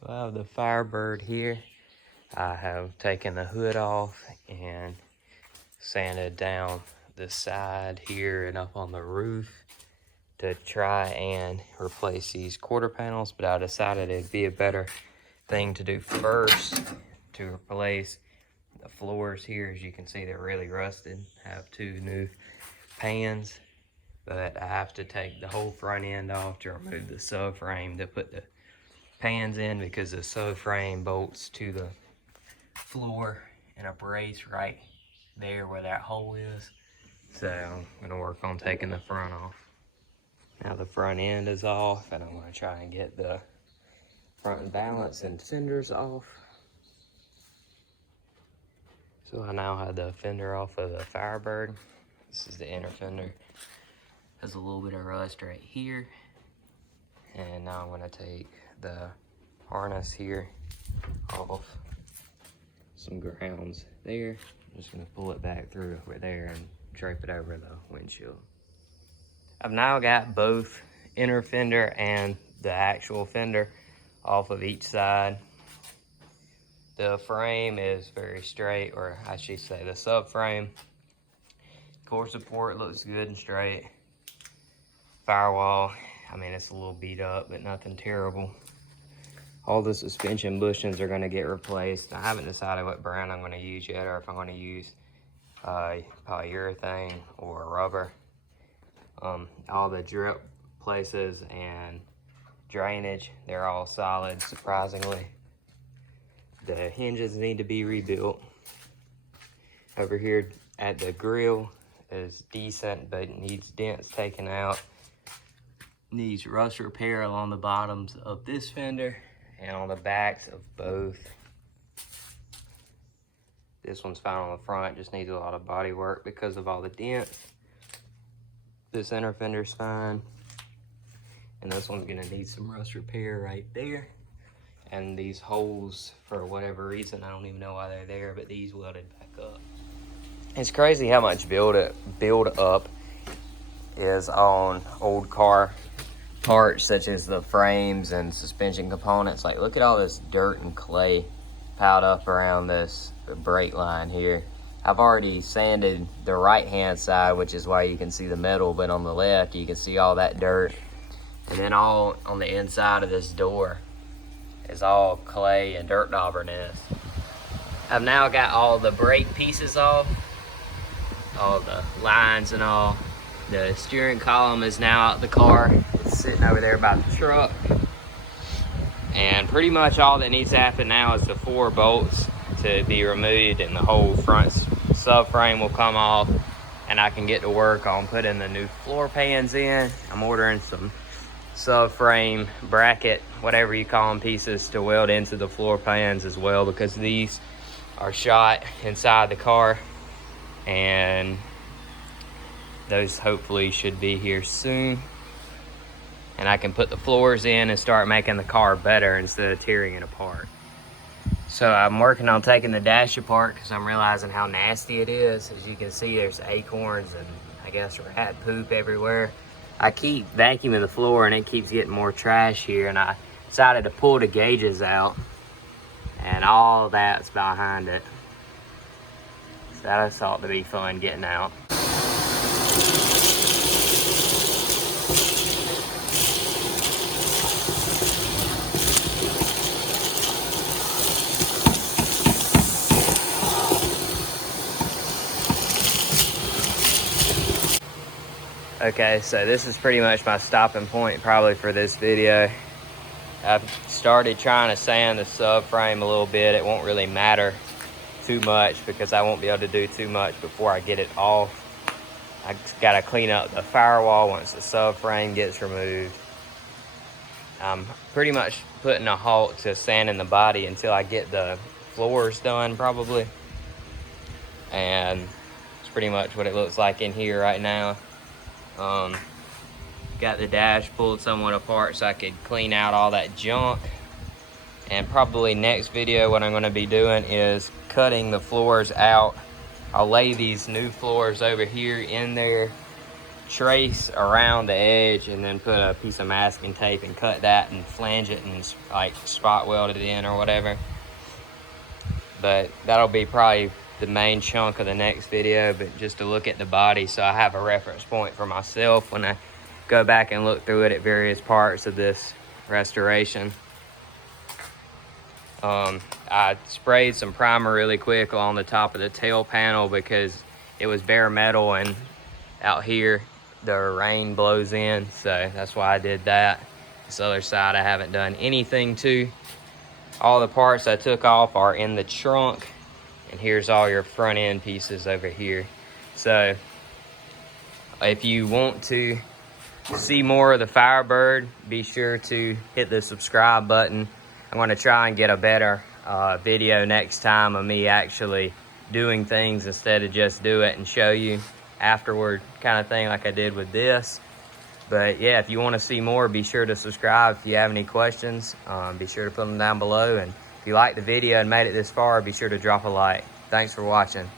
So I have the Firebird here. I have taken the hood off and sanded down the side here and up on the roof to try and replace these quarter panels, but I decided it'd be a better thing to do first to replace the floors here. As you can see, they're really rusted. I have two new pans, but I have to take the whole front end off to remove the subframe to put the pans in, because the subframe bolts to the floor in a brace right there where that hole is. So I'm gonna work on taking the front off. Now the front end is off, and I'm gonna try and get the front balance and fenders off. So I now have the fender off of the Firebird. This is the inner fender. Has a little bit of rust right here. And now I'm gonna take the harness here off. Some grounds there. I'm just gonna pull it back through over there and drape it over the windshield. I've now got both inner fender and the actual fender off of each side. The frame is very straight, or I should say the subframe. Core support looks good and straight. Firewall, I mean, it's a little beat up, but nothing terrible. All the suspension bushings are gonna get replaced. I haven't decided what brand I'm gonna use yet, or if I'm gonna use polyurethane or rubber. All the drip places and drainage, they're all solid, surprisingly. The hinges need to be rebuilt. Over here at the grill is decent, but needs dents taken out. Needs rust repair along the bottoms of this fender and on the backs of both. This one's fine on the front, just needs a lot of body work because of all the dents. This inner fender's fine. And this one's gonna need some rust repair right there. And these holes, for whatever reason, I don't even know why they're there, but these welded back up. It's crazy how much build up is on old car parts, such as the frames and suspension components. Like, look at all this dirt and clay piled up around this brake line here. I've already sanded the right hand side, which is why you can see the metal, but on the left you can see all that dirt. And then all on the inside of this door is all clay and dirt dauberness. I've now got all the brake pieces off, all the lines and all. The steering column is now out the car. It's sitting over there by the truck. And pretty much all that needs to happen now is the 4 bolts to be removed, and the whole front subframe will come off, and I can get to work on putting the new floor pans in. I'm ordering some subframe bracket, whatever you call them, pieces to weld into the floor pans as well, because these are shot inside the car, and those hopefully should be here soon. And I can put the floors in and start making the car better instead of tearing it apart. So I'm working on taking the dash apart because I'm realizing how nasty it is. As you can see, there's acorns and I guess rat poop everywhere. I keep vacuuming the floor and it keeps getting more trash here, and I decided to pull the gauges out, and all that's behind it. So that thought to be fun getting out. Okay, so this is pretty much my stopping point probably for this video. I've started trying to sand the subframe a little bit. It won't really matter too much because I won't be able to do too much before I get it off. I just gotta clean up the firewall once the subframe gets removed. I'm pretty much putting a halt to sanding the body until I get the floors done probably. And it's pretty much what it looks like in here right now. Got the dash pulled somewhat apart so I could clean out all that junk. And probably next video what I'm going to be doing is cutting the floors out. I'll lay these new floors over here in there trace around the edge and then put a piece of masking tape and cut that and flange it and like spot weld it in or whatever. But that'll be probably the main chunk of the next video, but just to look at the body so I have a reference point for myself when I go back and look through it at various parts of this restoration. I sprayed some primer really quick on the top of the tail panel because it was bare metal and out here the rain blows in, so that's why I did that. This other side I haven't done anything to. All the parts I took off are in the trunk, and here's all your front end pieces over here. So if you want to see more of the Firebird, be sure to hit the subscribe button. I'm going to try and get a better video next time of me actually doing things instead of just do it and show you afterward kind of thing like I did with this. But yeah, if you want to see more, be sure to subscribe. If you have any questions, be sure to put them down below. And if you liked the video and made it this far, be sure to drop a like. Thanks for watching.